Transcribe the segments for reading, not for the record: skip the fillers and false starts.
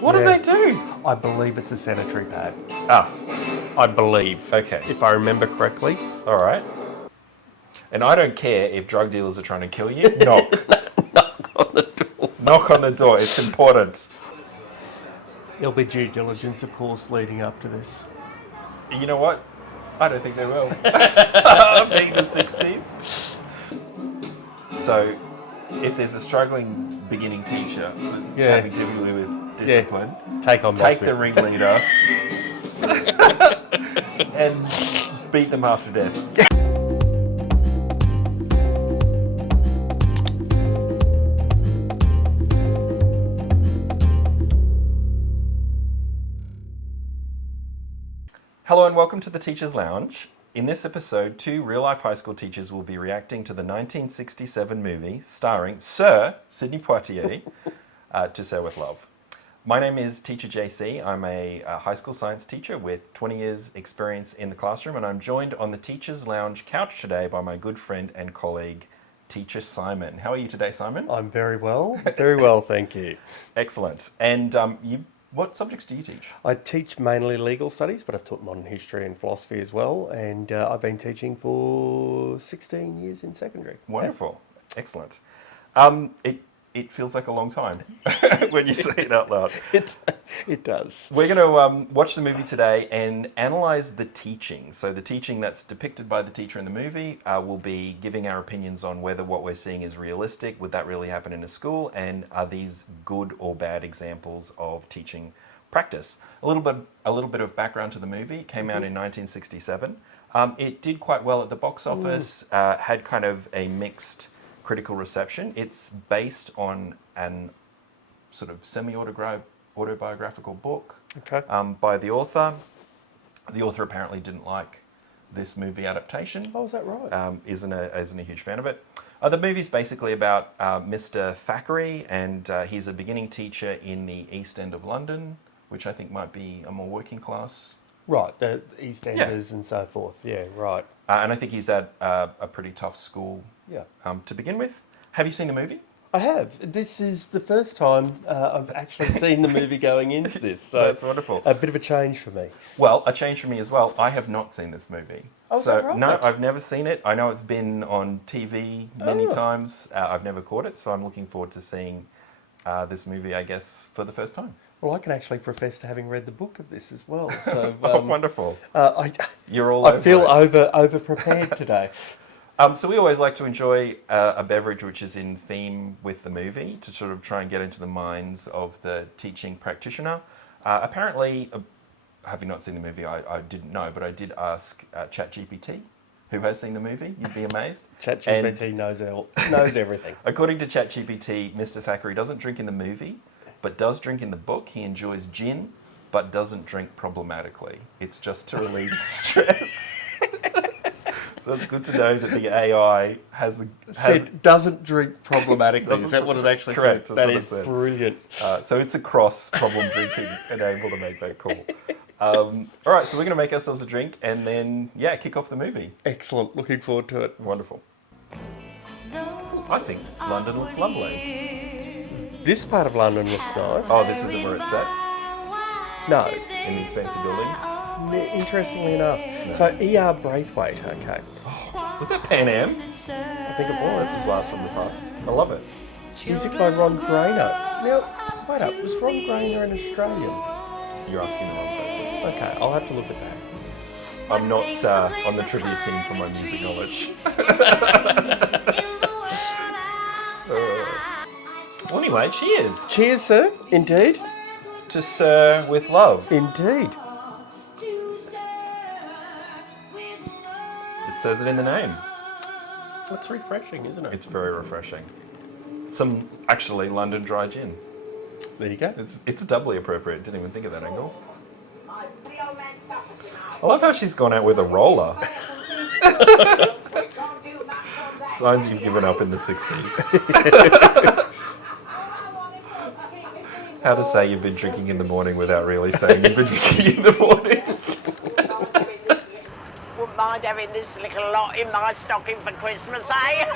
What do they do? I believe it's a sanitary pad. Ah, I believe. okay. If I remember correctly. All right. And I don't care if drug dealers are trying to kill you. Knock. Knock on the door. Knock on the door. It's important. There'll be due diligence, of course, leading up to this. You know what? I don't think they will. Being the 60s. So, if there's a struggling beginning teacher that's having difficulty with discipline, take the ringleader and beat them half to death. Hello and welcome to the Teacher's Lounge. In this episode, two real-life high school teachers will be reacting to the 1967 movie starring Sir Sidney Poitier, To Sir With Love. My name is Teacher JC. I'm a high school science teacher with 20 years experience in the classroom, and I'm joined on the Teacher's Lounge couch today by my good friend and colleague, Teacher Simon. How are you today, Simon? I'm very well, thank you. Excellent. And what subjects do you teach? I teach mainly legal studies, but I've taught modern history and philosophy as well, and I've been teaching for 16 years in secondary. Wonderful. Excellent. It feels like a long time when you say it out loud. It does. We're going to watch the movie today and analyse the teaching. So the teaching that's depicted by the teacher in the movie, we'll be giving our opinions on whether what we're seeing is realistic, would that really happen in a school, and are these good or bad examples of teaching practice. A little bit of background to the movie. It came out in 1967. It did quite well at the box office, had kind of a mixed critical reception. It's based on an sort of semi-autobiographical book by the author. The author apparently didn't like this movie adaptation. Oh, is that right? Isn't a huge fan of it. The movie's basically about Mr. Thackeray, and he's a beginning teacher in the East End of London, which I think might be a more working class. Right, the East Enders and so forth. Yeah, right. And I think he's at a pretty tough school to begin with. Have you seen the movie? I have. This is the first time I've actually seen the movie going into this. So that's wonderful. A bit of a change for me. Well, a change for me as well. I have not seen this movie. Oh, so is that right? No, I've never seen it. I know it's been on TV many times. I've never caught it, so I'm looking forward to seeing this movie, I guess, for the first time. Well, I can actually profess to having read the book of this as well. So wonderful. You're all. I feel over prepared today. So we always like to enjoy a beverage which is in theme with the movie to sort of try and get into the minds of the teaching practitioner. Apparently, having not seen the movie, I didn't know, but I did ask ChatGPT, who has seen the movie. You'd be amazed. ChatGPT knows everything. According to ChatGPT, Mr. Thackeray doesn't drink in the movie, but does drink in the book. He enjoys gin, but doesn't drink problematically. It's just to relieve stress. So it's good to know that the AI said doesn't drink problematically. Is that what it actually correct, said? Correct. That is brilliant. So it's across problem drinking and able to make that call. All right, so we're going to make ourselves a drink and then, kick off the movie. Excellent. Looking forward to it. Wonderful. I think London looks lovely. This part of London looks nice. Oh, this isn't where it's set? No. In these fancy buildings? Interestingly enough. No. So E.R. Braithwaite, okay. Oh, was that Pan Am? I think it was. That's a blast from the past. I love it. Music by Ron Grainer. Now, wait up, was Ron Grainer an Australian? You're asking the wrong person. Okay, I'll have to look at that. I'm not on the trivia team for my music knowledge. Well, anyway, cheers. Cheers, sir. Indeed. To Sir With Love. Indeed. It says it in the name. That's refreshing, isn't it? It's very refreshing. Some, actually, London dry gin. There you go. It's doubly appropriate. Didn't even think of that angle. I love how she's gone out with a roller. Signs you've given up in the 60s. How to say you've been drinking in the morning without really saying you've been drinking in the morning. Wouldn't mind having this little lot in my stocking for Christmas, eh?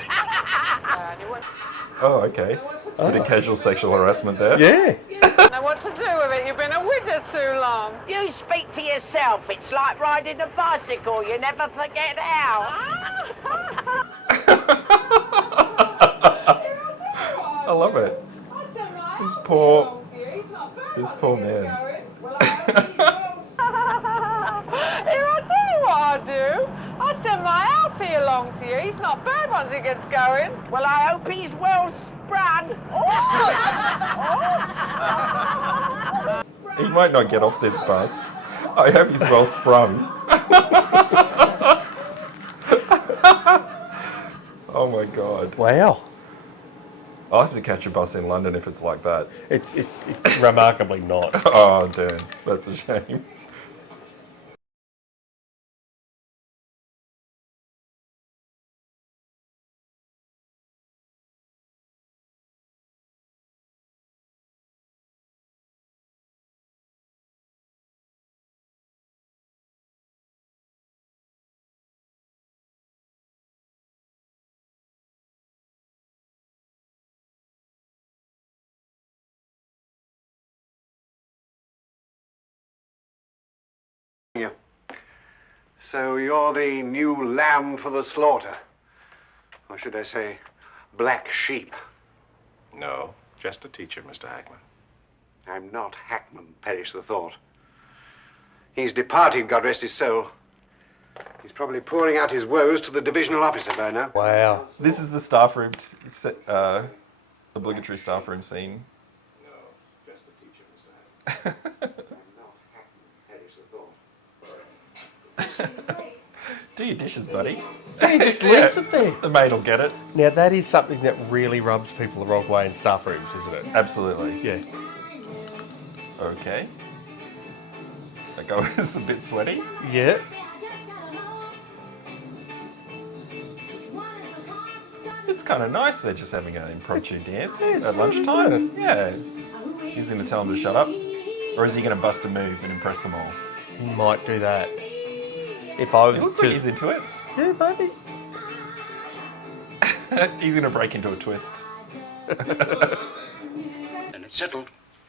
Oh, okay. Bit of casual sexual harassment there. Yeah. Know what to do with it. You've been a widow too long. You speak for yourself. It's like riding a bicycle. You never forget how. I love it. This poor man. Here, I'll tell you what I'll do. I'll send my Alfie along to you. He's not bad once he gets going. Well, I hope he's well sprung. He might not get off this bus. I hope he's well sprung. Oh my god. Wow. I'll have to catch a bus in London if it's like that. It's remarkably not. Oh damn, that's a shame. So you're the new lamb for the slaughter. Or should I say, black sheep. No, just a teacher, Mr. Hackman. I'm not Hackman, perish the thought. He's departed, God rest his soul. He's probably pouring out his woes to the divisional officer by now. Wow. This is the staff room, obligatory staff room scene. No, just a teacher, Mr. Hackman. I'm not Hackman, perish the thought. Do your dishes, buddy. He just leaves it there. The maid will get it. Now that is something that really rubs people the wrong way in staff rooms, isn't it? Absolutely. Yes. Okay. That guy was a bit sweaty. Yeah. It's kind of nice they're just having an impromptu dance at lunchtime. Yeah. He's going to tell them to shut up? Or is he going to bust a move and impress them all? He might do that. If I was It looks to... like he's into it. Yeah, maybe. He's going to break into a twist. And it's settled.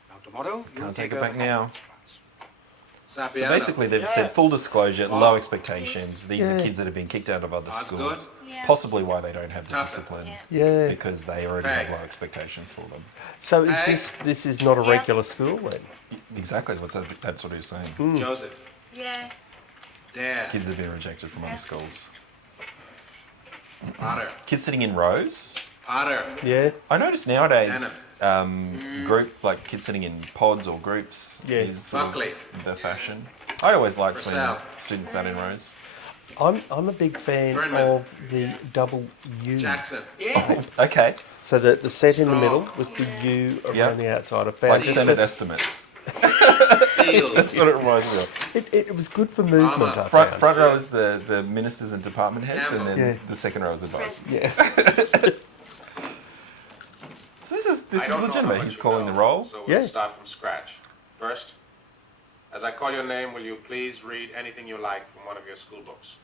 Now tomorrow, you'll Can't take it over back now. So Sapiano. basically they've said full disclosure, low expectations. These are Yeah. kids that have been kicked out of other That's schools. good. Possibly why they don't have the Tougher. discipline. Yeah. Because they already have Hey. low expectations for them. So this is not a regular school then? Exactly, that's what he was saying. Joseph. Yeah. Dad. Kids have been rejected from other schools. Potter. Kids sitting in rows. Potter. Yeah. I notice nowadays, group like kids sitting in pods or groups Yeah. is sort of Buckley. the fashion. I always liked when Purcell. students sat in rows. I'm a big fan Burnman. of the double U. Jackson. Okay, So the set in the Strong. middle with the U around Yep. the outside. I like found Senate that's- estimates. Seals. That's what it reminds me of. it was good for movement. Armour. I Front, found. front row is the ministers and department heads, and then Yeah. the second row is advisors. Yeah. So this is I don't know how legitimate. much He's you calling know, the roll. So we'll Yeah. start from scratch. First, as I call your name, will you please read anything you like from one of your school books?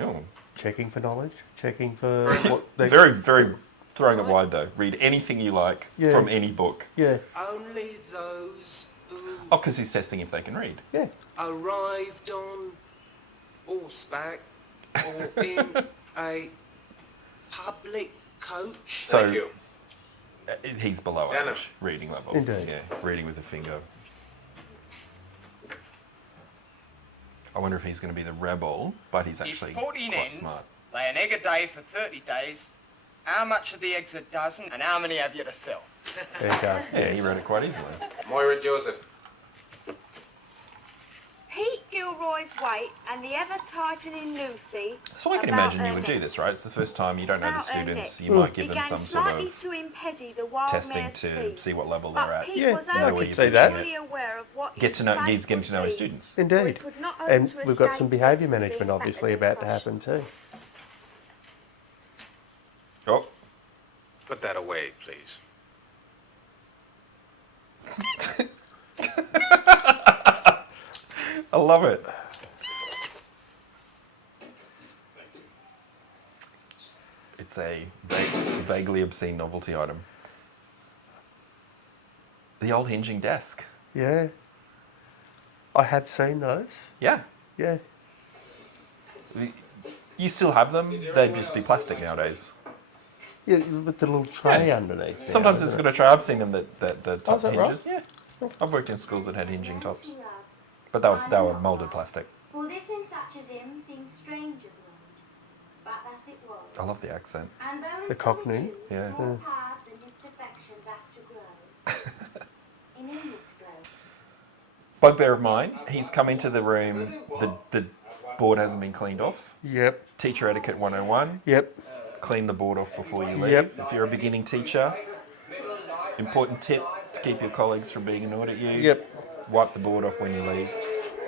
Oh, Checking for knowledge. Checking for what they. very, very throwing it wide though. Read anything you like Yeah. from any book. Yeah. Only those who Oh, because he's testing if they can read. Yeah. arrived on horseback or in a public coach. So Thank you. he's below Denim. average reading level. Indeed. Yeah, reading with a finger. I wonder if he's going to be the rebel, but he's actually If 14 quite hens smart. lay an egg a day for 30 days, how much of the eggs a dozen and how many have you to sell? There you go. Yeah, he read it quite easily. Moira Joseph. Pete Gilroy's weight and the ever-tightening Lucy. So I can about imagine you her would do neck. this, right? It's the first time you don't know the About her students. neck. You might give them Began some sort slightly of to impede the wild testing mare's to speed. see what level they're But at. Pete Yeah, was yeah, I only could see that. fully aware of what Get his to know, fate he's getting would to know his be. students. Indeed. Could not hope And to we've got escape some behaviour death management being obviously battered about to across. happen too. Oh, Put that away, please. I love it. It's a vaguely obscene novelty item. The old hinging desk. Yeah. I have seen those. Yeah. Yeah. You still have them. They'd just be plastic nowadays. Yeah, with the little tray underneath. Now, Sometimes it's isn't got a tray. I've seen them that the top is that right? hinges. Yeah. I've worked in schools that had hinging tops. But they were moulded plastic. For this in such as him seems strange of Lord, but thus it was. I love the accent. And though in The Cockney? solitude Yeah. small power the nipped affections have to grow, in this glow. Bugbear of mine, he's come into the room, the board hasn't been cleaned off. Yep. Teacher etiquette 101, Yep. clean the board off before you leave. Yep. If you're a beginning teacher, important tip to keep your colleagues from being annoyed at you. Yep. Wipe the board off when you leave.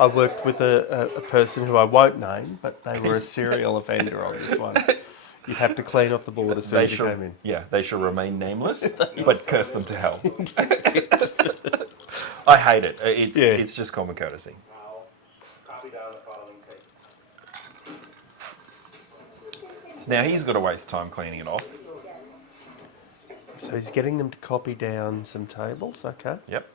I worked with a person who I won't name, but they were a serial offender on this one. You'd have to clean off the board as soon as you came in. Yeah, they shall remain nameless, but curse them to hell. I hate it. It's just common courtesy. So now he's got to waste time cleaning it off. So he's getting them to copy down some tables, okay. Yep.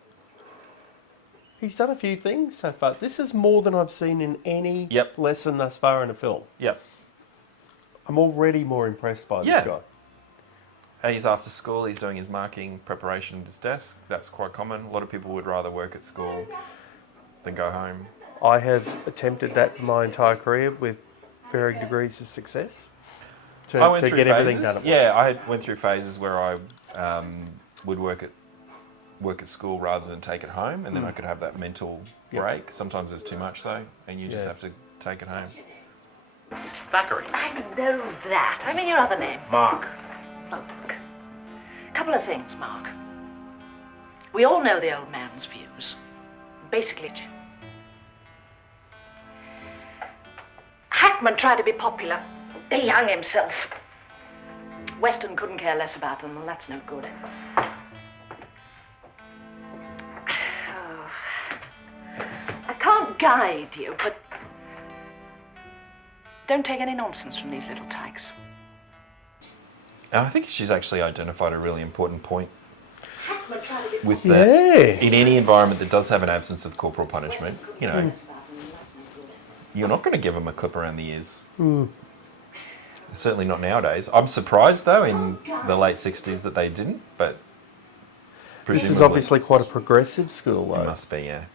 He's done a few things so far. This is more than I've seen in any lesson thus far in a film. Yep. I'm already more impressed by this guy. He's after school, he's doing his marking preparation at his desk. That's quite common. A lot of people would rather work at school than go home. I have attempted that for my entire career with varying degrees of success. To get everything done at once. Yeah, I went through phases where I would work at school rather than take it home, and then I could have that mental break. Sometimes there's too much though, and you just have to take it home. Thackeray. I know that. I mean your other name. Mark. Look, couple of things, Mark. We all know the old man's views. Basically, Hackman tried to be popular. He hung himself. Weston couldn't care less about them, and that's no good. I can't guide you, but don't take any nonsense from these little tykes. And I think she's actually identified a really important point with that. In any environment that does have an absence of corporal punishment, you know, you're not going to give them a clip around the ears. Certainly not nowadays. I'm surprised though in the late 60s that they didn't, but this is obviously quite a progressive school though. It must be, yeah.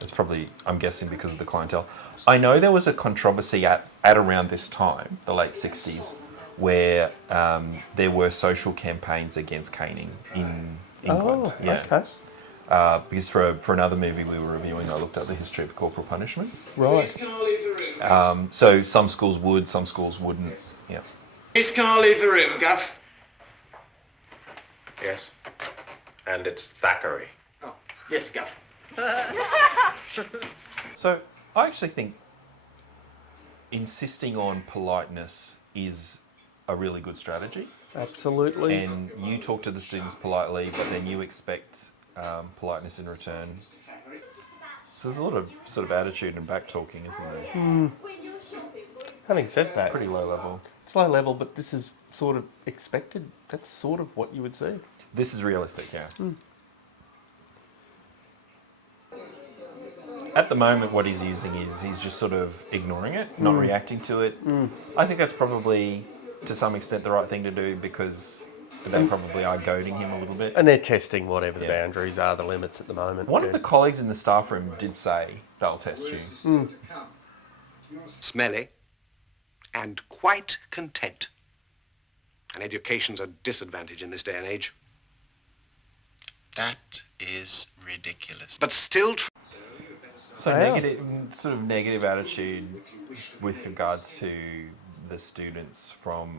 It's probably, I'm guessing, because of the clientele. I know there was a controversy at around this time, the late 60s, where there were social campaigns against caning in England. Okay. Because for another movie we were reviewing, I looked at the history of corporal punishment. Right. So some schools would, some schools wouldn't. Yeah. Miss, can I leave the room, Gav? Yes. And it's Thackeray. Oh, yes, Gav. So I actually think insisting on politeness is a really good strategy. Absolutely. And you talk to the students politely, but then you expect politeness in return. So there's a lot of sort of attitude and back talking, isn't there? Having said that, Pretty low level. it's low level, but this is sort of expected. That's sort of what you would see. This is realistic, yeah. At the moment, what he's using is he's just sort of ignoring it, not reacting to it. I think that's probably, to some extent, the right thing to do because they probably are goading him a little bit. And they're testing whatever the boundaries are, the limits at the moment. One of the colleagues in the staff room did say they'll test you. Smelly and quite content. And education's a disadvantage in this day and age. That is ridiculous. But still... So negative attitude with regards to the students from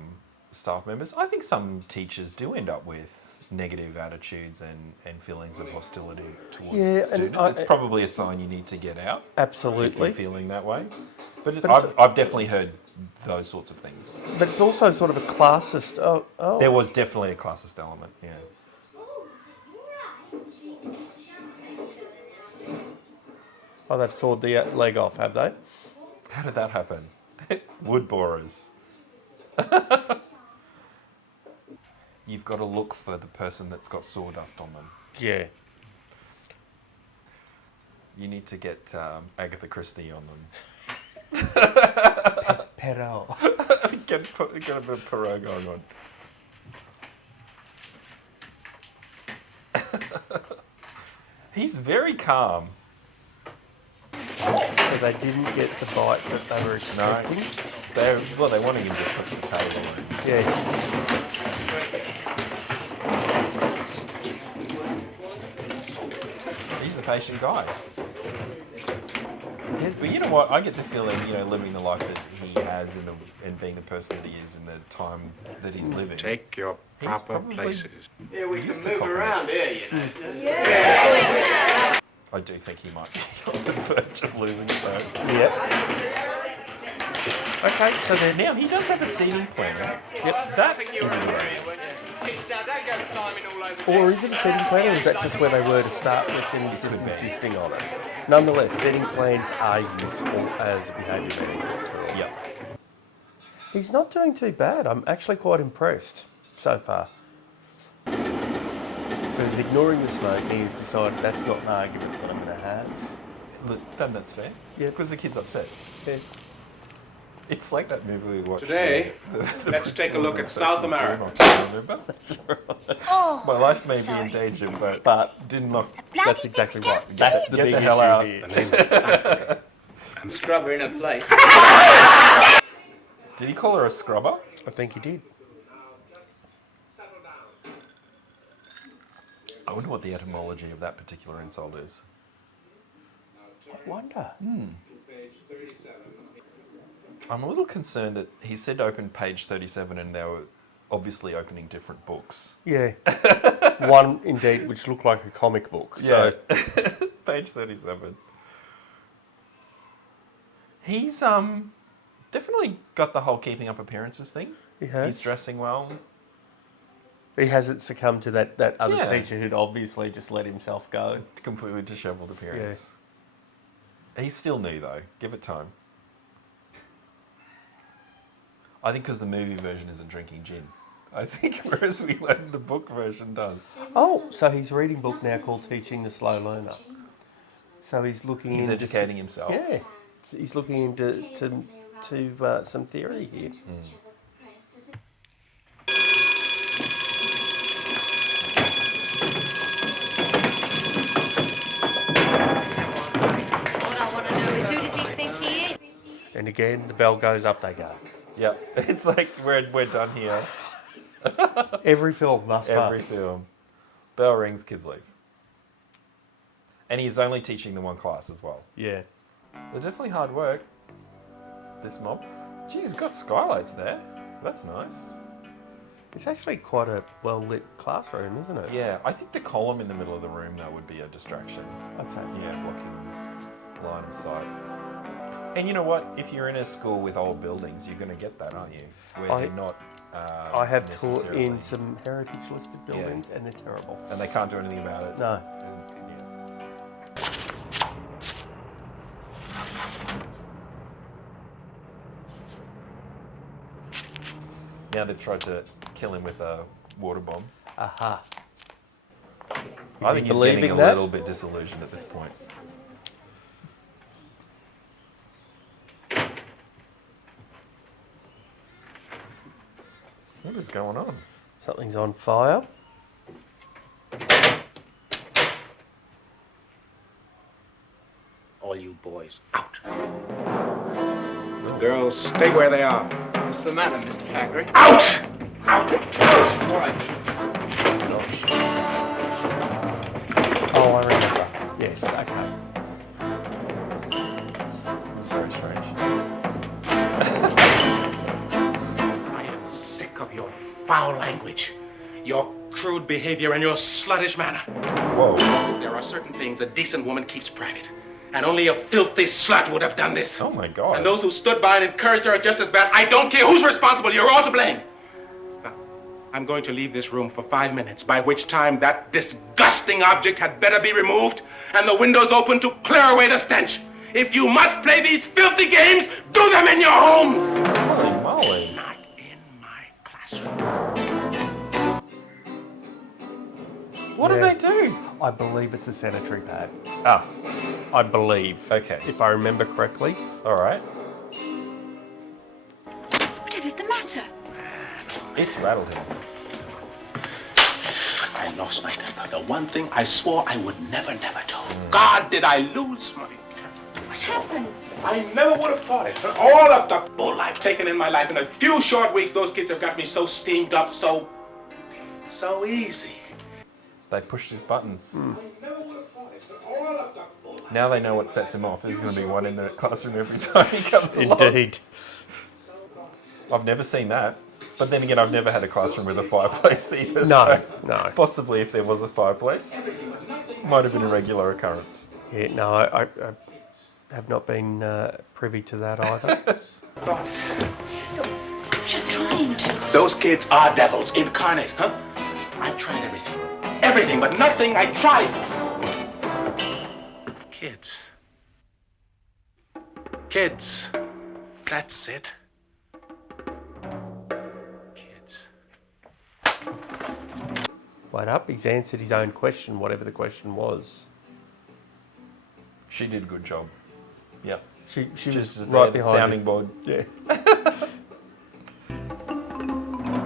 staff members. I think some teachers do end up with negative attitudes and feelings of hostility towards students. It's probably a sign you need to get out. Absolutely. If you're feeling that way. But I've definitely heard those sorts of things. But it's also sort of a classist. There was definitely a classist element, yeah. Oh, they've sawed the leg off, have they? How did that happen? Wood borers. You've got to look for the person that's got sawdust on them. Yeah. You need to get Agatha Christie on them. Perot. get a bit of Perot going on. He's very calm. So they didn't get the bite that they were expecting? No. They wanted him to put the table in. Yeah. He's a patient guy. But you know what? I get the feeling, living the life that he has and being the person that he is in the time that he's living. Take your proper places. Yeah, we can move around here, you know. I do think he might be on the verge of losing it though. Yep. Okay, so then... Now, he does have a seating plan. Yep, that isn't right. Or is it a seating plan, or is that just where they were to start with and he's just insisting on it? Nonetheless, seating plans are useful as a behaviour management tool. Yep. He's not doing too bad. I'm actually quite impressed so far. So he's ignoring the smoke. He's decided that's not an argument that I'm going to have. Then that's fair. Yeah. Because the kid's upset. Yeah. It's like that movie we watched. Today, let's take a look at South America. That's right. My life may be in danger, but didn't look. That's exactly right. That's the Get big the hell issue out. here. I'm scrubber in a plate. Did he call her a scrubber? I think he did. I wonder what the etymology of that particular insult is. I wonder. I'm a little concerned that he said open page 37 and they were obviously opening different books. Yeah. One, indeed, which looked like a comic book. So. Page 37. He's definitely got the whole keeping up appearances thing. He has. He's dressing well. He hasn't succumbed to that other Yeah. teacher who'd obviously just let himself go. Completely dishevelled appearance. He's still new though. Give it time. I think because the movie version isn't drinking gin. I think whereas we learned the book version does. Oh, so he's reading a book now called Teaching the Slow Learner. So he's looking He's into educating himself. Yeah. So he's looking into some theory here. What I want to know is who does he think he is? And again, the bell goes up, they go. Yeah, it's like we're done here. Every film thus far. Every film. Bell rings, kids leave. And he's only teaching the one class as well. Yeah. They're definitely hard work, this mob. Geez, he's got skylights there. That's nice. It's actually quite a well-lit classroom, isn't it? Yeah, I think the column in the middle of the room, though, would be a distraction. I'd say so. Yeah, blocking line of sight. And you know what? If you're in a school with old buildings, you're going to get that, aren't you? Where they're not I have taught necessarily- in some heritage-listed buildings, and they're terrible. And they can't do anything about it. No. Now they've tried to kill him with a water bomb. Aha. I he think he's believing getting a that? little bit disillusioned at this point. What is going on? Something's on fire. All you boys, out. Girls, stay where they are. What's the matter, Mr. Thackeray? Out! Out! All right. Gosh. Oh, I remember. Yes, okay. It's very strange. I am sick of your foul language, your crude behavior, and your sluttish manner. Whoa. There are certain things a decent woman keeps private, and only a filthy slut would have done this. Oh my God. And those who stood by and encouraged her are just as bad. I don't care who's responsible. You're all to blame. Now, I'm going to leave this room for 5 minutes, by which time that disgusting object had better be removed and the windows open to clear away the stench. If you must play these filthy games, do them in your homes. Holy moly. Not in my classroom. What did they do? I believe it's a sanitary pad. Ah, I believe. okay. If I remember correctly. All right. Whatever's the matter? It's rattled him. I lost my temper. The one thing I swore I would never do. God, did I lose my temper. What happened? I never would have thought it. All of the bull I've taken in my life, in a few short weeks, those kids have got me so steamed up, so easy. They pushed his buttons. Now they know what sets him off. There's going to be one in the classroom every time he comes along. Indeed. I've never seen that. But then again, I've never had a classroom with a fireplace either. No, so no. Possibly if there was a fireplace, might have been a regular occurrence. Yeah, no, I have not been privy to that either. What you're trying to... Those kids are devils incarnate, huh? I've tried everything. Everything, but nothing I tried. Kids. Kids. That's it. Kids. Wait up, he's answered his own question, whatever the question was. She did a good job. Yep. She Just was there, right the behind sounding him. board. Yeah.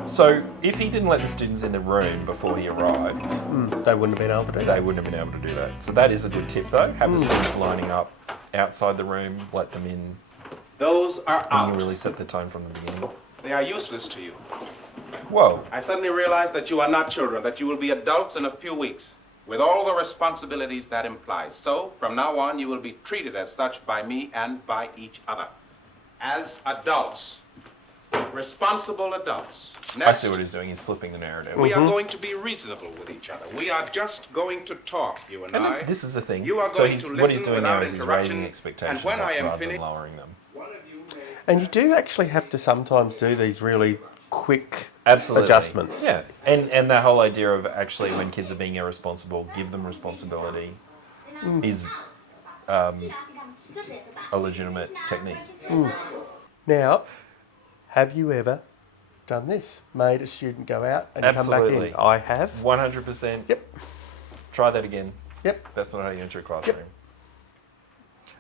So, if he didn't let the students in the room before he arrived, They wouldn't have been able to do that. they wouldn't have been able to do that. So that is a good tip, though. Have the students lining up outside the room, let them in, Those are and out. you really set the tone from the beginning. They are useless to you. Whoa. I suddenly realized that you are not children, that you will be adults in a few weeks, with all the responsibilities that implies. So, from now on, you will be treated as such by me and by each other. As adults. Responsible adults. I Next, see what he's doing. He's flipping the narrative. we are going to be reasonable with each other. We are just going to talk, you and I. This is the thing. You are So going he's, to what he's listen doing now without is he's interruption, raising expectations and when I am rather than finished- lowering them. And you do actually have to sometimes do these really quick Absolutely. adjustments. Yeah, and that whole idea of actually when kids are being irresponsible, give them responsibility is a legitimate technique. Now, have you ever done this? Made a student go out and come Absolutely. back in? I have. 100%. Yep. Try that again. Yep. That's not how you enter a classroom.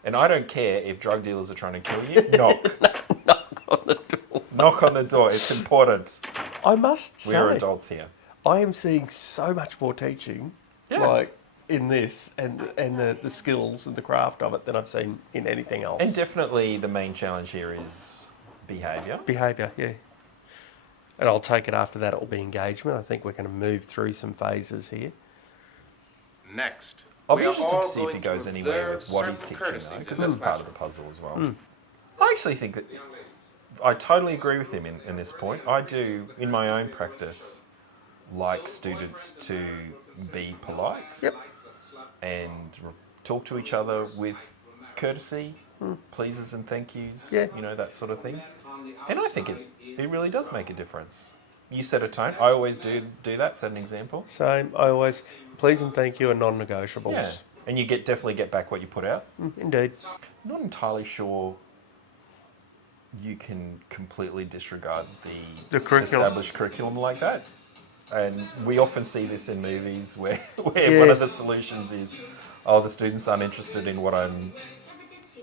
And I don't care if drug dealers are trying to kill you. Knock. Knock on the door. Knock on the door. It's important. I must say, We're adults here. I am seeing so much more teaching, Yeah. like in this, and the skills and the craft of it than I've seen in anything else. And definitely the main challenge here is behaviour. Behaviour, yeah. And I'll take it after that, it will be engagement. I think we're going to move through some phases here. Next. I'll we be are interested all to see if he going goes to anywhere observe with what he's certain teaching, though, courtesies because in that's this part of the classroom. puzzle as well. I actually think that I totally agree with him in this point. I do, in my own practice, like students to be polite and talk to each other with courtesy, pleases and thank yous, you know, that sort of thing. And I think it really does make a difference. You set a tone. I always do that, set an example. Same, I always, please and thank you are non-negotiables. Yeah. And you definitely get back what you put out. Indeed. I'm not entirely sure you can completely disregard the curriculum. established curriculum like that. And we often see this in movies where one of the solutions is, oh, the students aren't interested in what I'm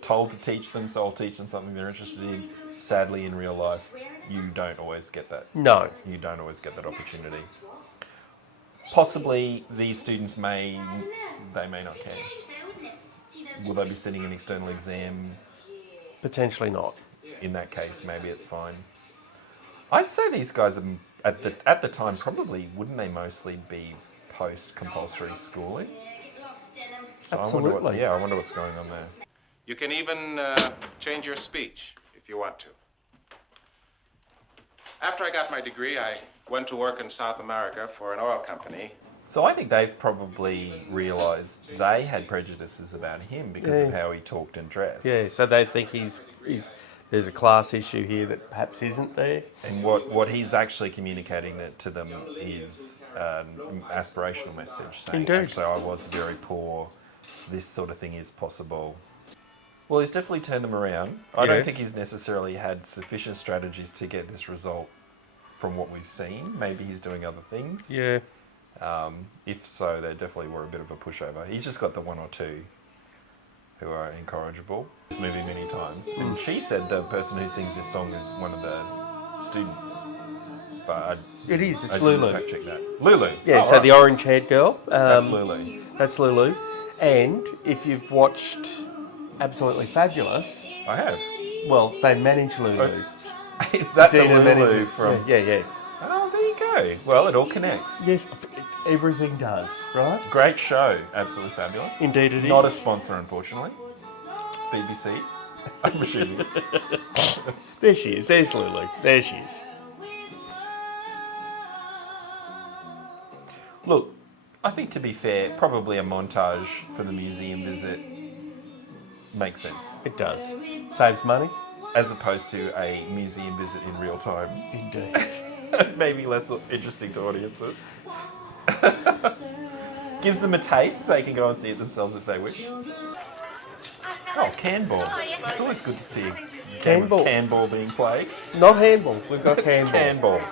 told to teach them, so I'll teach them something they're interested in. Sadly, in real life, you don't always get that. No. You don't always get that opportunity. Possibly these students may not care. Will they be sitting an external exam? Potentially not. In that case, maybe it's fine. I'd say these guys are, at the time, probably, wouldn't they mostly be post-compulsory schooling? So Absolutely. I wonder what's going on there. You can even change your speech if you want to. After I got my degree, I went to work in South America for an oil company. So I think they've probably realised they had prejudices about him because of how he talked and dressed. Yeah, so they think he's there's a class issue here that perhaps isn't there. And what he's actually communicating to them is an aspirational message, saying, Indeed. actually, I was very poor, this sort of thing is possible. Well, he's definitely turned them around. I don't think he's necessarily had sufficient strategies to get this result from what we've seen. Maybe he's doing other things. Yeah. If so, they definitely were a bit of a pushover. He's just got the one or two who are incorrigible. This movie many times, and she said the person who sings this song is one of the students. But It is. I It's didn't Lulu. fact check that. Lulu. Yeah. Oh, So right. the orange-haired girl. That's Lulu. That's Lulu. And if you've watched Absolutely Fabulous, I have. well, they manage Lulu. Is that the Dina Lulu manages. from? Yeah. Oh, there you go. Well, it all connects. Yes, everything does, right? Great show. Absolutely fabulous. Indeed it Not a is. sponsor, unfortunately. BBC. I'm assuming. There she is. There's Lulu. There she is. Look, I think to be fair, probably a montage for the museum visit makes sense. It does. Saves money. As opposed to a museum visit in real time. Indeed. Maybe less interesting to audiences. Gives them a taste. They can go and see it themselves if they wish. Oh, canball. It's always good to see a game of Canball. canball being played. Not handball. We've got handball. Canball.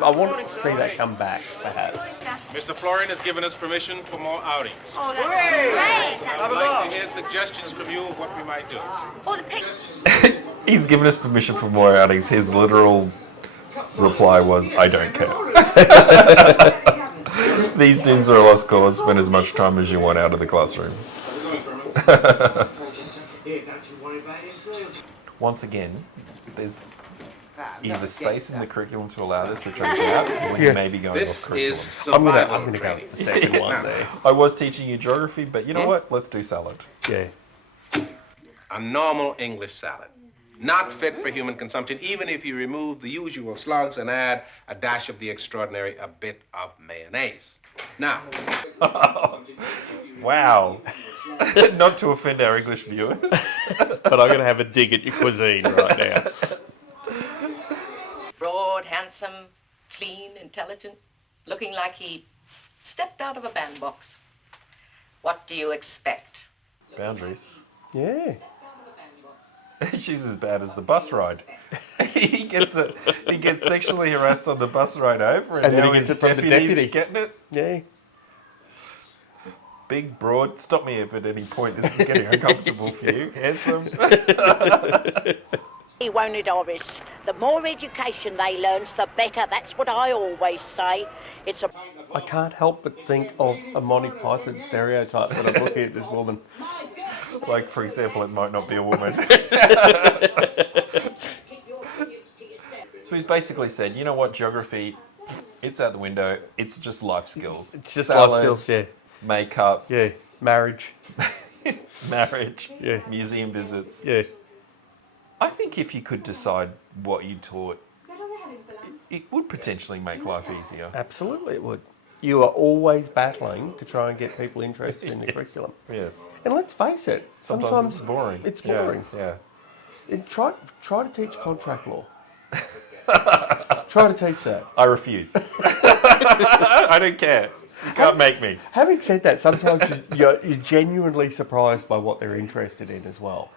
I want to see that come back, perhaps. Mr. Florian has given us permission for more outings. Oh, that's great. I would like to hear suggestions from you of what we might do. Oh, the picture. He's given us permission for more outings. His literal reply was, I don't care. These students are a lost cause. Spend as much time as you want out of the classroom. Once again, there's either space in the curriculum to allow this, which I doubt, or you may be going off This curriculum. is survival I'm gonna go training. with the second one there. I was teaching you geography, but you know what? Let's do salad. Yeah. A normal English salad. Not fit for human consumption, even if you remove the usual slugs and add a dash of the extraordinary, a bit of mayonnaise. Now, Wow. Not to offend our English viewers. But I'm going to have a dig at your cuisine right now. Broad, handsome, clean, intelligent, looking like he stepped out of a bandbox. What do you expect? Boundaries. Yeah. She's as bad as the bus ride. he gets sexually harassed on the bus ride over, and And then now he gets his it from the deputy. getting it. Yeah. Big, broad. Stop me if at any point this is getting uncomfortable for you. Handsome. Won't it, Horace? The more education they learn, the better. That's what I always say. It's a... I can't help but think of a Monty Python stereotype when I'm looking at this woman. Like, for example, it might not be a woman. So he's basically said, you know what, geography, it's out the window. It's just life skills. It's just Salad, life skills, yeah. Makeup, Yeah. Marriage. marriage, Yeah. museum visits. Yeah. I think if you could decide what you taught, it would potentially make life easier. Absolutely it would. You are always battling to try and get people interested in the curriculum. Yes. And let's face it, Sometimes it's boring. It's boring. Yeah. And try to teach contract law. Try to teach that. I refuse. I don't care. You can't make me. Having said that, sometimes you're genuinely surprised by what they're interested in as well.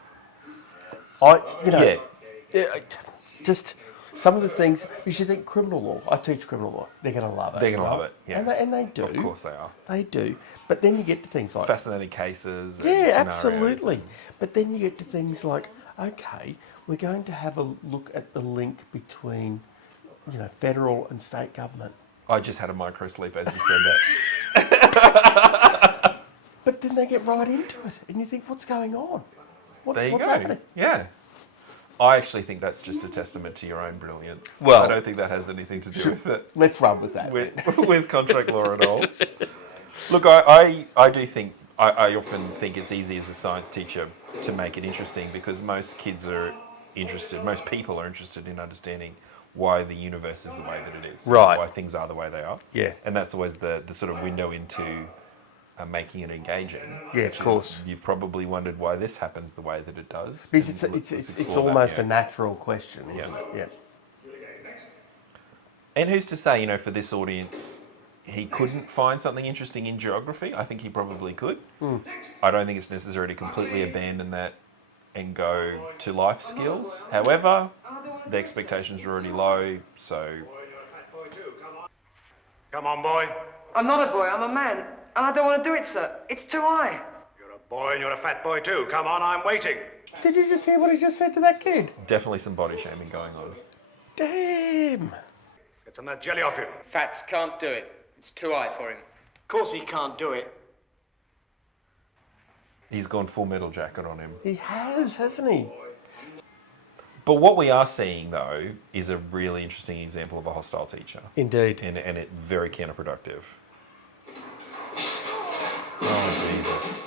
Just some of the things, you should think criminal law. I teach criminal law. They're going to love it. They're going right? to love it, yeah. And they do. Of course they are. They do. But then you get to things like... Fascinating cases. And Yeah, scenarios absolutely. and- But then you get to things like, okay, we're going to have a look at the link between, federal and state government. I just had a micro sleep as you said that. But then they get right into it, and you think, what's going on? What's There you go. happening? Yeah. I actually think that's just a testament to your own brilliance. Well- I don't think that has anything to do with it. Let's run with that. With contract law at all. Look, I do think, I often think it's easy as a science teacher to make it interesting because most kids are interested, most people are interested in understanding why the universe is the way that it is. Right. Why things are the way they are. Yeah. And that's always the sort of window into making it engaging. Yeah, of which is, course. You've probably wondered why this happens the way that it does. Because and let's it's explore that, almost yeah. a natural question, isn't Yeah. it? Yeah. And who's to say, for this audience, he couldn't find something interesting in geography? I think he probably could. I don't think it's necessary to completely abandon that and go to life skills. However, the expectations are already low, so... Come on, boy. I'm not a boy, I'm a man. And I don't want to do it, sir. It's too high. You're a boy and you're a fat boy too. Come on, I'm waiting. Did you just hear what he just said to that kid? Definitely some body shaming going on. Damn. Get some of that jelly off you. Fats can't do it. It's too high for him. Of course he can't do it. He's gone Full Metal Jacket on him. He has, hasn't he? But what we are seeing, though, is a really interesting example of a hostile teacher. Indeed. And it very counterproductive. Oh, Jesus.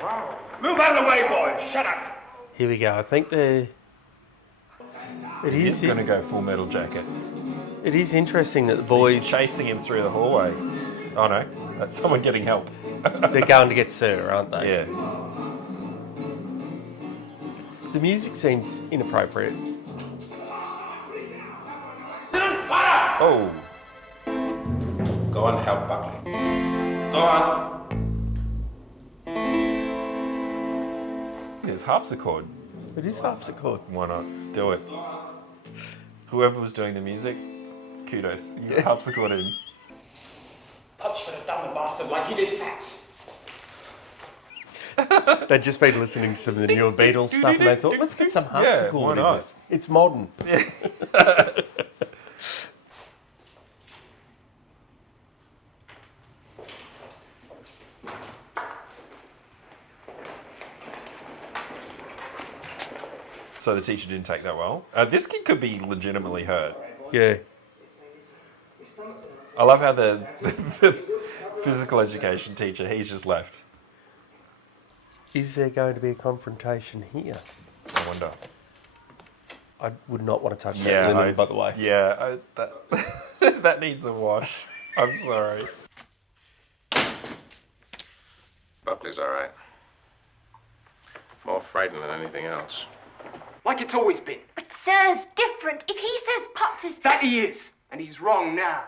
Wow. Move out of the way, boys. Shut up. Here we go. I think they're... He is going to go Full Metal Jacket. It is interesting that the boys... He's chasing him through the hallway. Oh, no. That's someone getting help. They're going to get Sir, aren't they? Yeah. The music seems inappropriate. Oh. Go on, help Buckley. Go on. There's harpsichord. It is harpsichord. Why not? Do it. Whoever was doing the music, kudos. You got harpsichord in. Putz should have done the bastard like he did Fats. They'd just been listening to some of the newer Beatles stuff and they thought, let's get some harpsichord why in not? this. It's modern. So the teacher didn't take that well. This kid could be legitimately hurt. Yeah. I love how the physical education teacher, he's just left. Is there going to be a confrontation here? I wonder. I would not want to touch that linen, by the way. Yeah, that, that needs a wash. I'm sorry. Buckley's all right. More frightened than anything else. Like it's always been. But Sir's different. If he says Potts is... That he is. And he's wrong now.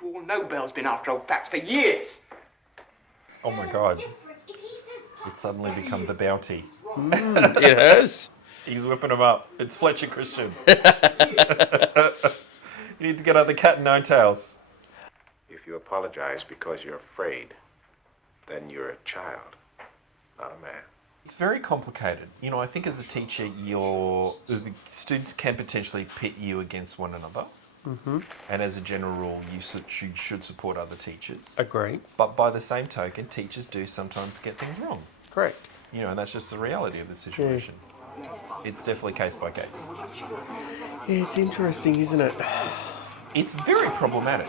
You all know Bell's been after old Fats for years. Oh my God. It's suddenly become the bounty. It has. He's whipping him up. It's Fletcher Christian. You need to get out the cat and nine tails. If you apologize because you're afraid, then you're a child, not a man. It's very complicated. You know, I think as a teacher, the students can potentially pit you against one another. Mm-hmm. And as a general rule, you should support other teachers. Agreed. But by the same token, teachers do sometimes get things wrong. Correct. You know, and that's just the reality of the situation. Yeah. It's definitely case by case. Yeah, it's interesting, isn't it? It's very problematic.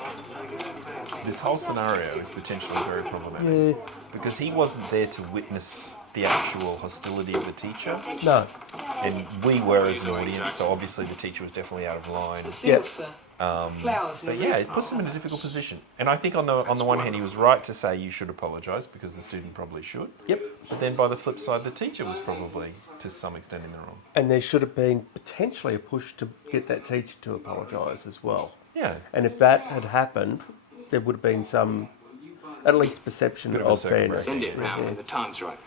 This whole scenario is potentially very problematic. Yeah. Because he wasn't there to witness the actual hostility of the teacher. No. And we were as an audience, so obviously the teacher was definitely out of line. Yep. But yeah, it puts him in a difficult position. And I think on the one hand, he was right to say you should apologise because the student probably should. Yep. But then by the flip side, the teacher was probably to some extent in the wrong. And there should have been potentially a push to get that teacher to apologise as well. Yeah. And if that had happened, there would have been some, at least perception of fairness. Send it round when the time's right.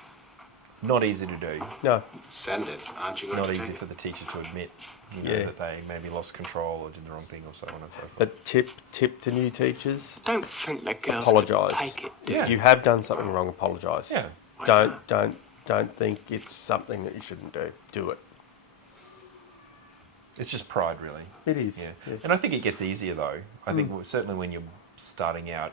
Not easy to do. No. Send it. Aren't you going Not to easy take it? for the teacher to admit, you know, that they maybe lost control or did the wrong thing or so on and so forth. But tip to new teachers. Don't think that girls apologise. take it. Yeah. You have done something wrong, apologise. Yeah. Don't think it's something that you shouldn't do. Do it. It's just pride, really. It is. Yeah. Yeah. And I think it gets easier, though. I think certainly when you're starting out,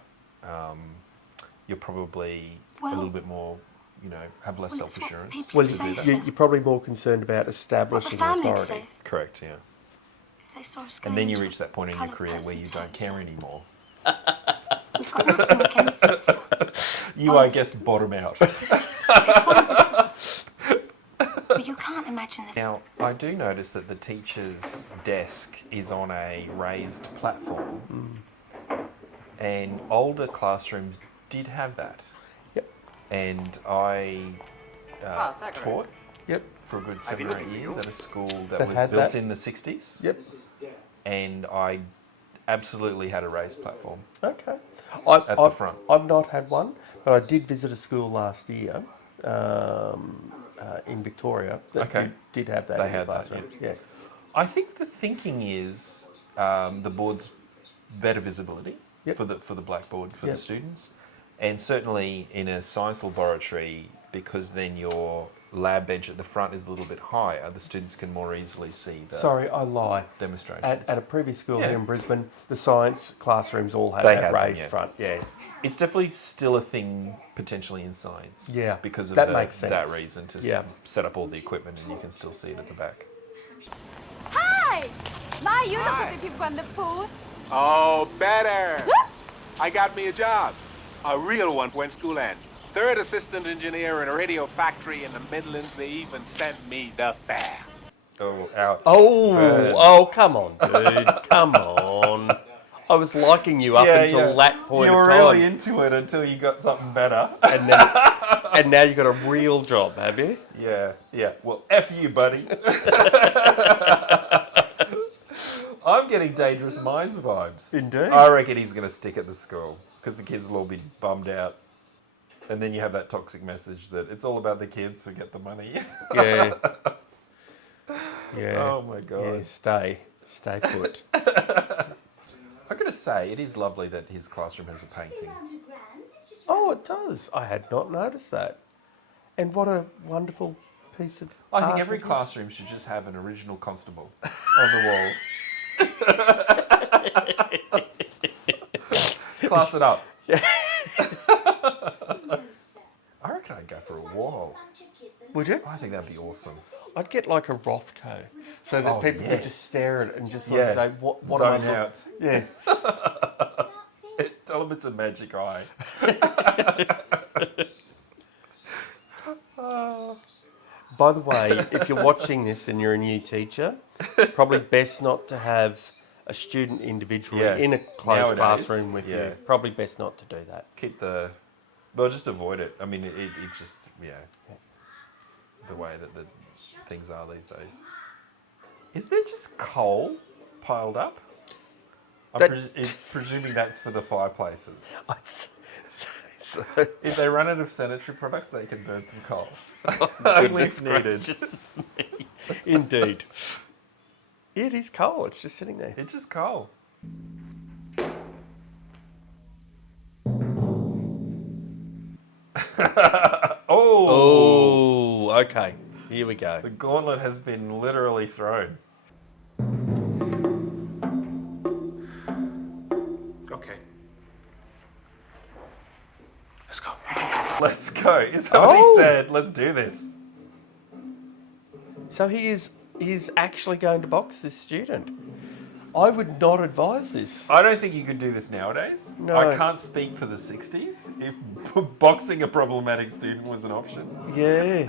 you're probably a little bit more, you know, have less self-assurance. Well, to do that. you're probably more concerned about establishing authority. Correct, yeah. And then you reach that point in your career where you don't care anymore. You, I guess, bottom out. But you can't imagine that. Now, I do notice that the teacher's desk is on a raised platform, and older classrooms did have that. Yep. And I taught for a good 7 or 8 years at a school that was built in the 60s. Yep. And I absolutely had a raised platform. Okay. At the front. I've not had one, but I did visit a school last year in Victoria that did have that in the classrooms. Yeah. I think the thinking is the board's better visibility for the blackboard for the students, and certainly in a science laboratory, because then your lab bench at the front is a little bit higher, the students can more easily see the Sorry, I lie. demonstrations. At a previous school here in Brisbane, the science classrooms all had They that had them, raised front. Yeah. It's definitely still a thing potentially in science. Yeah, because of that makes sense. that reason to set up all the equipment, and you can still see it at the back. Hi! My, you look as if you've won the post. Oh, better. I got me a job. A real one when school ends. Third assistant engineer in a radio factory in the Midlands. They even sent me the fare. Oh, ouch. Oh, come on, dude. Come on. I was liking you up until that point You were of time. really into it until you got something better. And then, and now you've got a real job, have you? Yeah. Well, F you, buddy. I'm getting Dangerous Minds vibes. Indeed. I reckon he's going to stick at the school because the kids will all be bummed out. And then you have that toxic message that it's all about the kids, forget the money. Yeah. Yeah. Oh my God. Yeah, stay put. I've got to say, it is lovely that his classroom has a painting. Oh, it does. I had not noticed that. And what a wonderful piece of I think art every it is. classroom should just have an original constable on the wall. Class it up. I reckon I'd go for a wall. Would you? I think that'd be awesome. I'd get like a Rothko, so that people could just stare at it and just sort of say, "What Zone am I out. Yeah. Tell them it's a magic eye. By the way, if you're watching this and you're a new teacher, probably best not to have a student individually in a closed classroom with you. Probably best not to do that. Keep the... Well, just avoid it. I mean, it just... The way that the things are these days. Is there just coal piled up? I'm presuming that's for the fireplaces. So, if they run out of sanitary products, they can burn some coal. Goodness If needed. gracious me. Indeed. It is coal. It's just sitting there. It's just coal. Oh, okay. Here we go. The gauntlet has been literally thrown. Okay. Let's go. Let's go. Is that what he said? Let's do this. So he is actually going to box this student. I would not advise this. I don't think you could do this nowadays. No. I can't speak for the 60s if boxing a problematic student was an option. Yeah.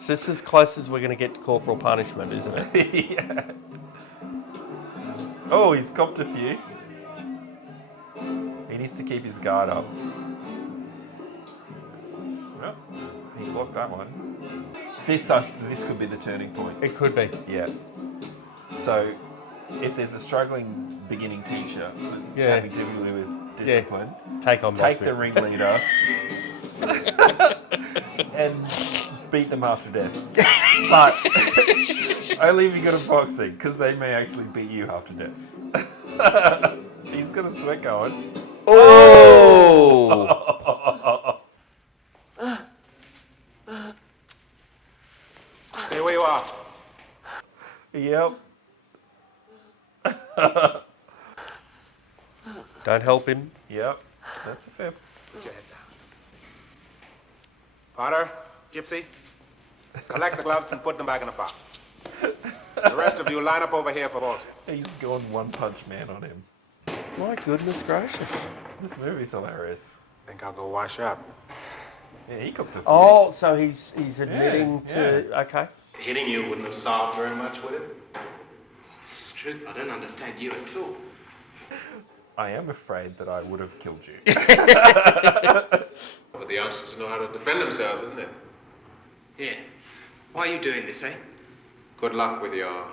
So this is as close as we're going to get to corporal punishment, isn't it? Yeah. Oh, he's copped a few. He needs to keep his guard up. Well, he blocked that one. This could be the turning point. It could be. Yeah. So, if there's a struggling beginning teacher that's having difficulty with discipline, take the ringleader and beat them after death. But only if you go to boxing, because they may actually beat you half to death. He's got a sweat going. Oh! Stay where you are. Yep. Don't help him. Yep. That's a fair. Put your head down. Potter, Gypsy, collect the gloves and put them back in the box. The rest of you line up over here for vaulting. He's gone One Punch Man on him. My goodness gracious. This movie's hilarious. Think I'll go wash up. Yeah, he cooked a few. Oh, so he's admitting to... Okay. Hitting you wouldn't have solved very much, would it? It's the truth. I don't understand you at all. I am afraid that I would have killed you. But the youngsters know how to defend themselves, isn't it? Yeah. Why are you doing this, eh? Good luck with your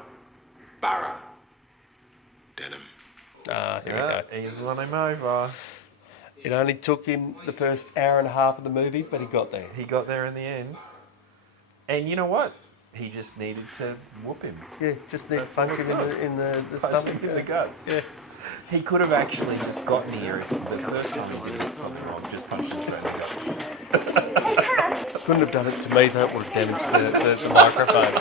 barra, Denim. Here we go. He's won him over. It only took him the first hour and a half of the movie, but he got there. He got there in the end. And you know what? He just needed to whoop him. Yeah, just need to punch him in the Punch stomach. him in the guts. Yeah. He could have actually just gotten here if the first time he did something wrong, just punched him straight in the guts. Couldn't have done it to me, that would have damaged the microphone.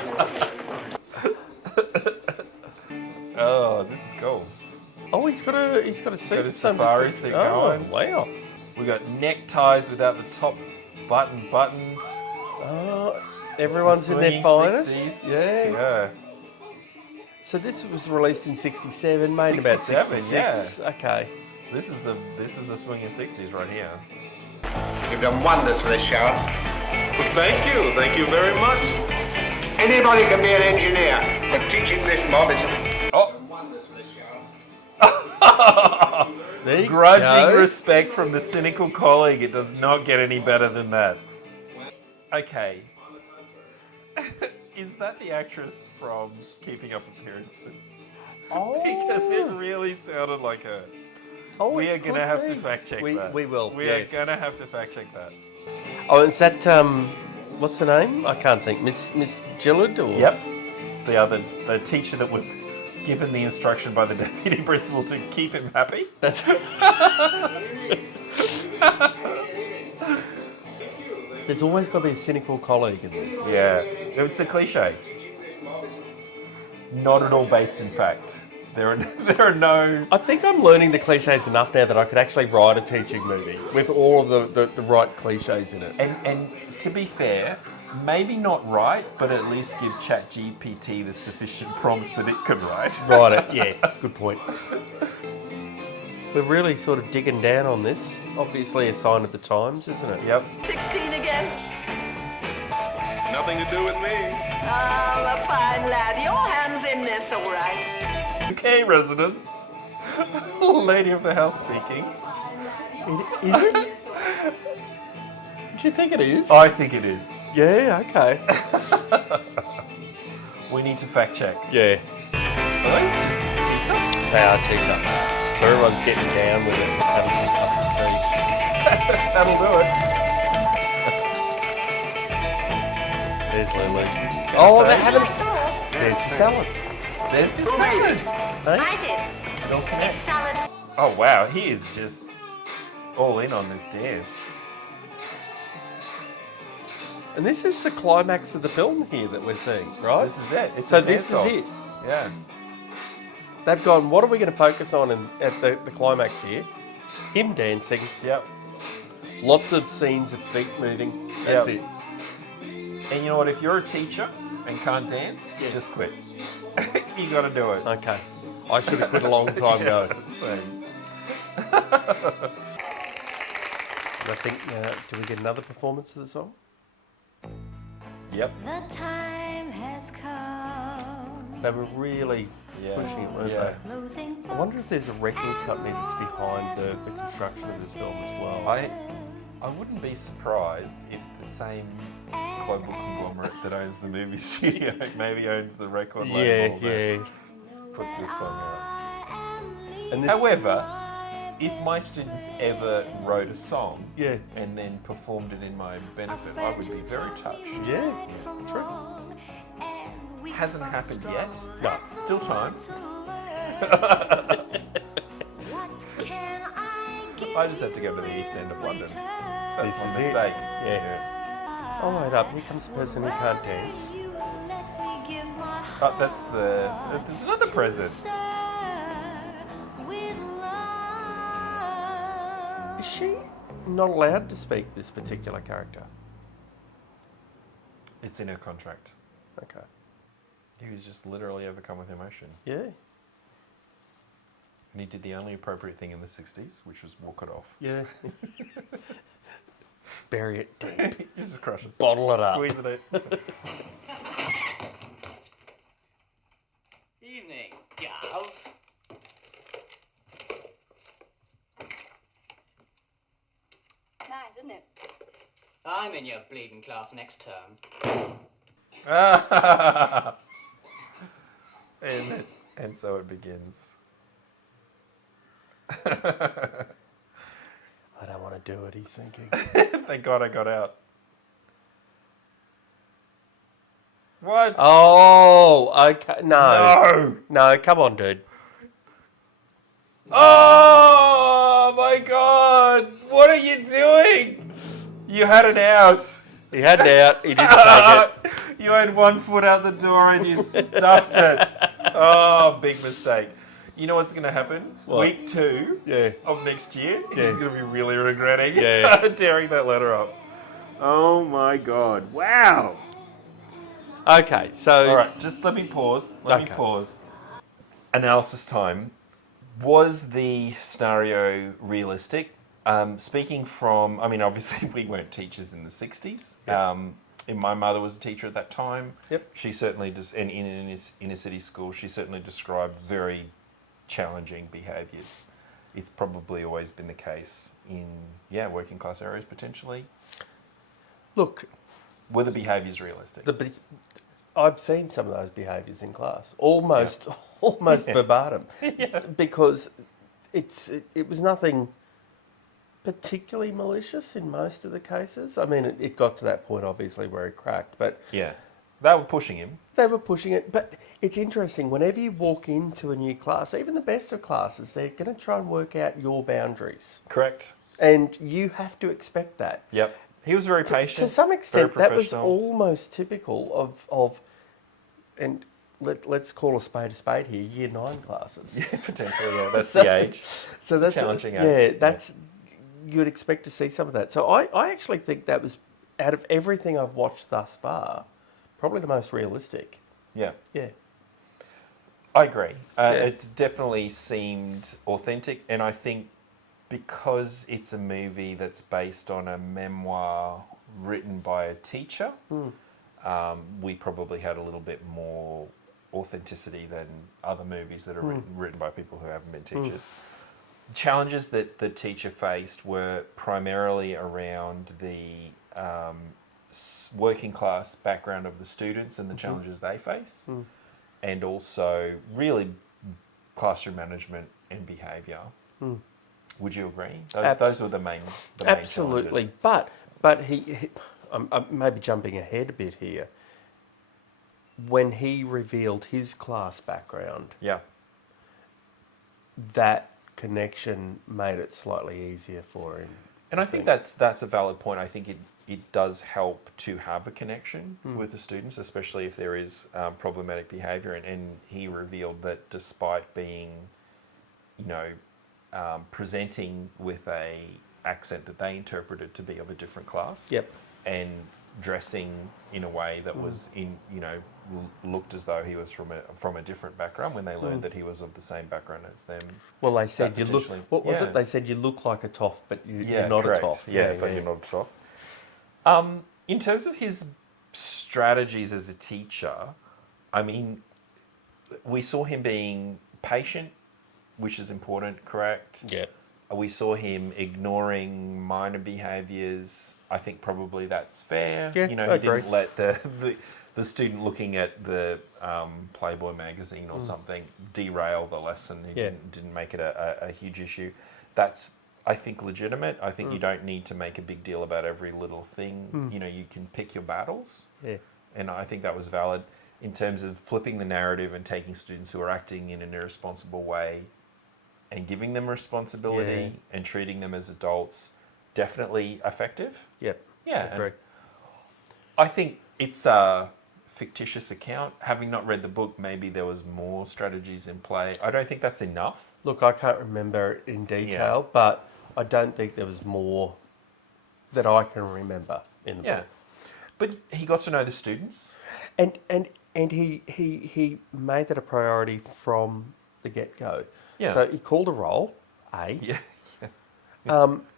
Oh, this is cool. Oh, he's got a suit. Got a safari suit going. Wow. We got neckties without the top buttoned. Oh, everyone's in their Swinging finest. 60s. Yeah. Yeah. So this was released in '67, made in about 66. Yeah. Okay. This is the swinging 60s right here. You've done wonders for this show. Well, thank you very much. Anybody can be an engineer, but teaching this mob is... Oh. Wonders for this show. There you Grudging go. respect from the cynical colleague. It does not get any better than that. Okay. Is that the actress from Keeping Up Appearances? Oh. Because it really sounded like her. Oh, We it are going to could have be. to fact check that. We will. We yes. are going to have to fact check that. Oh, is that what's her name? I can't think. Miss Gillard or? Yep. The teacher that was given the instruction by the deputy principal to keep him happy. That's. There's always got to be a cynical colleague in this. Yeah. It's a cliche. Not at all based in fact. There are no... I think I'm learning the cliches enough now that I could actually write a teaching movie with all of the right cliches in it. And to be fair, maybe not right, but at least give ChatGPT the sufficient prompts that it could write. Write it, yeah. Good point. We're really sort of digging down on this. Obviously a sign of the times, isn't it? Yep. 16 again. Nothing to do with me. Oh, a fine lad. Your hand's in this, all right. UK residents. Lady of the house speaking. Is it? Do you think it is? I think it is. Yeah, okay. We need to fact check. Yeah. Are those just teacups? They are teacups. Everyone's getting down with it, having some cups of tea. That'll do it. There's Lily. Oh, they haven't. There's the salad. There's the salad. Hey? It all connects. Oh wow, he is just all in on this dance. And this is the climax of the film here that we're seeing, right? This is it. It's so a this is dance-off. it. Yeah. They've gone, what are we going to focus on at the climax here? Him dancing. Yep. Lots of scenes of feet moving. That's Yep. it. And you know what? If you're a teacher and can't dance, just quit. You got to do it. Okay. I should have quit a long time ago. Same. I think, do we get another performance of the song? Yep. The time has come. They were really pushing it, weren't they? I wonder if there's a record company that's behind the construction of this film as well. I wouldn't be surprised if the same global conglomerate that owns the movie studio maybe owns the record label that puts this song out. And this, However, if my students ever wrote a song yeah, and then performed it in my benefit, I would be very touched. yeah, true. Hasn't happened yet. No. Still time. I just have to go to the East End of London. That's This my is it. mistake. Yeah. Oh, wait up. Here comes the person who can't dance. Oh, that's the... There's another present. Is she not allowed to speak, this particular character? It's in her contract. Okay. He was just literally overcome with emotion. Yeah. And he did the only appropriate thing in the 60s, which was walk it off. Yeah. Bury it deep. You just crush it. Bottle it up. Squeeze it in. Evening, gals. Nice, isn't it? I'm in your bleeding class next term. and so it begins. I don't want to do it, he's thinking. Thank God I got out. What? Oh, okay. No. No, come on, dude. Oh my God! What are you doing? You had it out. He had it out. He didn't take it. You had one foot out the door and you stuffed it. Oh, big mistake. You know what's going to happen? What? Week 2 of next year, he's going to be really regretting tearing that letter up. Oh my God. Wow. Okay, so... All right, just let me pause. Let me pause. Analysis time. Was the scenario realistic? Speaking from, I mean, obviously we weren't teachers in the 60s. And my mother was a teacher at that time. Yep. She certainly just, and in an inner city school, she certainly described very challenging behaviours. It's probably always been the case in, working class areas potentially. Look. Were the behaviours realistic? I've seen some of those behaviours in class, almost verbatim, because it was nothing particularly malicious in most of the cases. I mean, it got to that point obviously where he cracked, but yeah, they were pushing him. They were pushing it, but it's interesting. Whenever you walk into a new class, even the best of classes, they're going to try and work out your boundaries. Correct. And you have to expect that. Yep. He was very patient. To some extent, that was almost typical of and let's call a spade here, year 9 classes. Yeah, potentially, yeah. That's the age. So that's challenging age. You'd expect to see some of that. So I actually think that was, out of everything I've watched thus far, probably the most realistic. Yeah. Yeah. I agree. It's definitely seemed authentic, and I think because it's a movie that's based on a memoir written by a teacher, we probably had a little bit more authenticity than other movies that are written by people who haven't been teachers. Challenges that the teacher faced were primarily around the working class background of the students and the challenges they face, and also really classroom management and behaviour. Would you agree? Those were the main absolutely. Challenges. But I'm maybe jumping ahead a bit here. When he revealed his class background, that connection made it slightly easier for him. And I think that's a valid point. I think it does help to have a connection with the students, especially if there is problematic behaviour. And he revealed that despite being, presenting with a accent that they interpreted to be of a different class, and dressing in a way that was looked as though he was from a different background, when they learned that he was of the same background as them. Well, they said you look. What was it? They said you look like a toff, but you're not a toff. You're not a toff. In terms of his strategies as a teacher, I mean, we saw him being patient, which is important. Correct. Yeah. We saw him ignoring minor behaviours. I think probably that's fair. Yeah, he I agree. didn't let the student looking at the Playboy magazine or something derail the lesson. He didn't make it a huge issue. That's, I think, legitimate. I think you don't need to make a big deal about every little thing. You can pick your battles. Yeah. And I think that was valid in terms of flipping the narrative and taking students who are acting in an irresponsible way and giving them responsibility and treating them as adults. Definitely effective. Yep. Yeah. Correct. I think it's a fictitious account. Having not read the book, maybe there was more strategies in play. I don't think that's enough. Look, I can't remember it in detail, but I don't think there was more that I can remember in the book. But he got to know the students. And he made that a priority from the get-go. Yeah. So he called a roll, A. Yeah.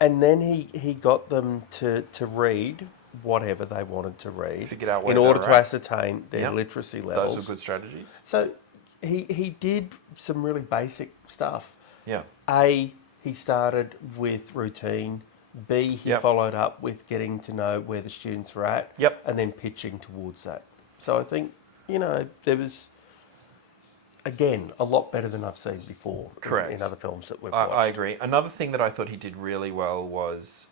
And then he got them to read whatever they wanted to read, figured out where in order they to were at. ascertain their literacy levels. Those are good strategies. So he did some really basic stuff. Yeah. A, he started with routine. B, he followed up with getting to know where the students were at. Yep. And then pitching towards that. So I think, there was, again, a lot better than I've seen before. Correct. In other films that we've watched. I agree. Another thing that I thought he did really well was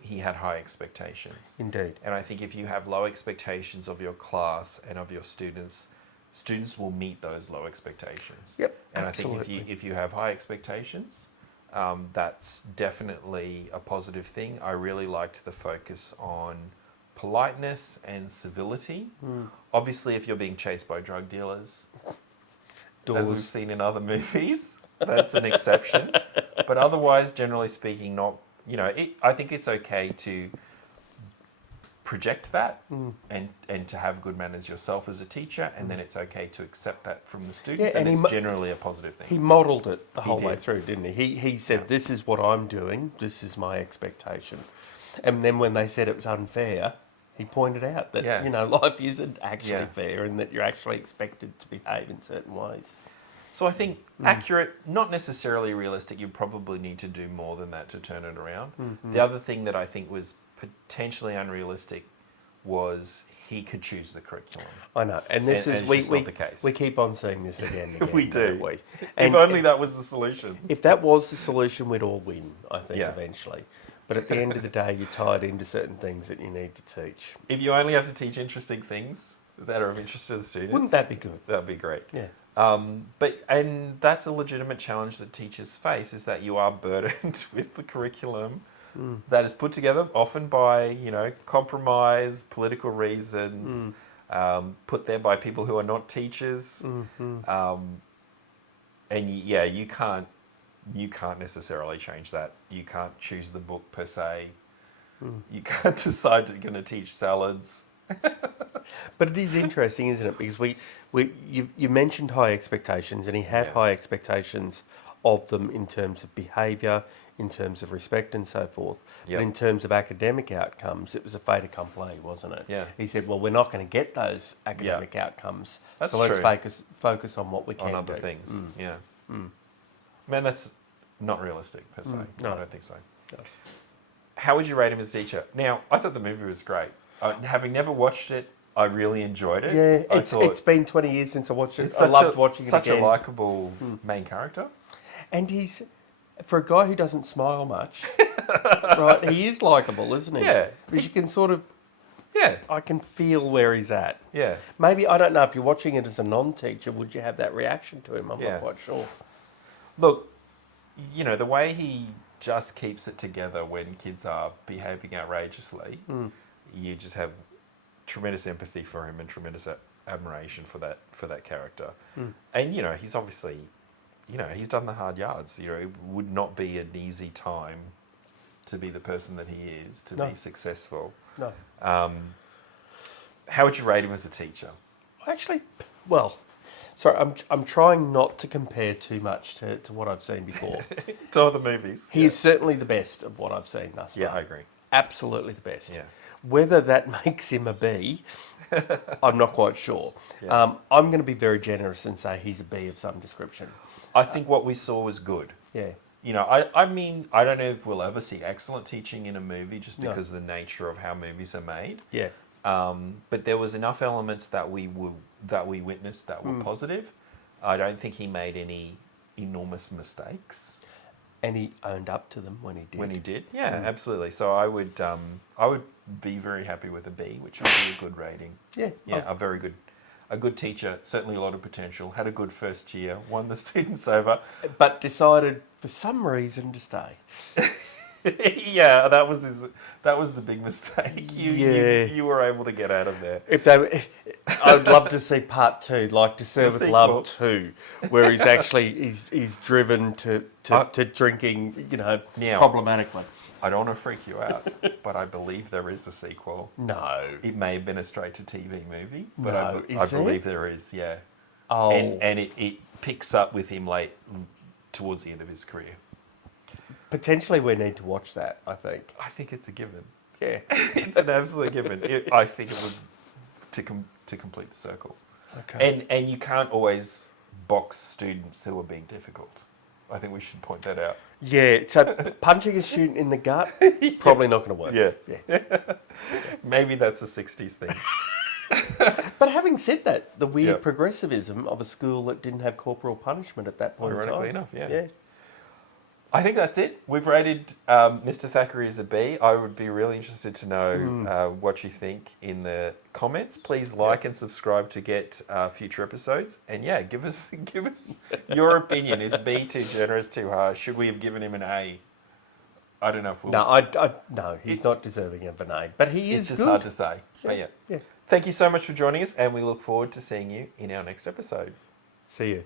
he had high expectations. Indeed. And I think if you have low expectations of your class and of your students, students will meet those low expectations. Yep, and absolutely. I think if you have high expectations, that's definitely a positive thing. I really liked the focus on politeness and civility. Obviously, if you're being chased by drug dealers, as we've seen in other movies, that's an exception. But otherwise, generally speaking, not, I think it's okay to project that and to have good manners yourself as a teacher, and then it's okay to accept that from the students, and it's generally a positive thing. He modelled it the whole way did. through, didn't he? He said, this is what I'm doing, this is my expectation. And then when they said it was unfair, he pointed out that, life isn't actually fair and that you're actually expected to behave in certain ways. So I think accurate, not necessarily realistic, you probably need to do more than that to turn it around. The other thing that I think was potentially unrealistic was he could choose the curriculum. I know, and this is not the case. We keep on seeing this again and again. We do. Don't we? If only that was the solution. If that was the solution, we'd all win, I think, eventually. But at the end of the day, you're tied into certain things that you need to teach. If you only have to teach interesting things that are of interest to the students... Wouldn't that be good? That'd be great. Yeah. And that's a legitimate challenge that teachers face, is that you are burdened with the curriculum that is put together often by, compromise, political reasons, put there by people who are not teachers. And you can't necessarily change that. You can't choose the book per se. You can't decide you're going to teach salads. But it is interesting, isn't it? Because you mentioned high expectations, and he had high expectations of them in terms of behaviour, in terms of respect and so forth. But in terms of academic outcomes, it was a fait accompli, wasn't it? Yeah. He said, well, we're not going to get those academic outcomes, That's so let's true. focus on what we can on other do. things. Man, that's not realistic per se. No. I don't think so. No. How would you rate him as a teacher? Now, I thought the movie was great. Having never watched it, I really enjoyed it. Yeah, it's been 20 years since I watched it. It's I loved watching it again. Such a likeable main character. And he's, for a guy who doesn't smile much, right, he is likeable, isn't he? Yeah. Because you can sort of, I can feel where he's at. Yeah. Maybe, I don't know, if you're watching it as a non-teacher, would you have that reaction to him? I'm not quite sure. Look, the way he just keeps it together when kids are behaving outrageously, you just have tremendous empathy for him and tremendous admiration for that character. And he's obviously, he's done the hard yards. It would not be an easy time to be the person that he is, to be successful. No. How would you rate him as a teacher? Actually, well, sorry, I'm trying not to compare too much to what I've seen before. To other movies. He is certainly the best of what I've seen thus far. Yeah, I agree. Absolutely the best. Yeah. Whether that makes him a B, I'm not quite sure. Yeah. I'm going to be very generous and say he's a B of some description. I think what we saw was good. Yeah. I mean, I don't know if we'll ever see excellent teaching in a movie just because of the nature of how movies are made. Yeah. But there was enough elements that we witnessed that were positive. I don't think he made any enormous mistakes. And he owned up to them when he did. Yeah, absolutely. So I would be very happy with a B, which would be a good rating. Yeah. Yeah, a good teacher, certainly a lot of potential, had a good first year, won the students over. But decided for some reason to stay. Yeah, that was the big mistake. You were able to get out of there. I would love to see part 2, like To Serve with Love 2, where he's driven to drinking, problematically. I don't want to freak you out, but I believe there is a sequel. No. It may have been a straight-to-TV movie, but No, I believe there is, yeah. Oh. And it picks up with him towards the end of his career. Potentially we need to watch that, I think. I think it's a given. Yeah. It's an absolute given. I think it would, to complete the circle. Okay. And you can't always box students who are being difficult. I think we should point that out. Yeah, so punching a student in the gut, probably not going to work. Yeah. Maybe that's a 60s thing. But having said that, the weird progressivism of a school that didn't have corporal punishment at that point in time. Ironically enough, yeah. I think that's it. We've rated Mr. Thackeray as a B. I would be really interested to know what you think in the comments. Please like and subscribe to get future episodes. And yeah, give us your opinion. Is B too generous, too harsh? Should we have given him an A? I don't know if we'll... No, he's not deserving of an A, but he is It's just good. hard to say. But yeah. Thank you so much for joining us, and we look forward to seeing you in our next episode. See you.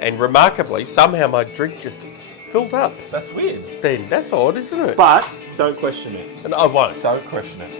And remarkably, somehow my drink just filled up. That's weird. Ben, that's odd, isn't it? But don't question it. And I won't. Don't question it.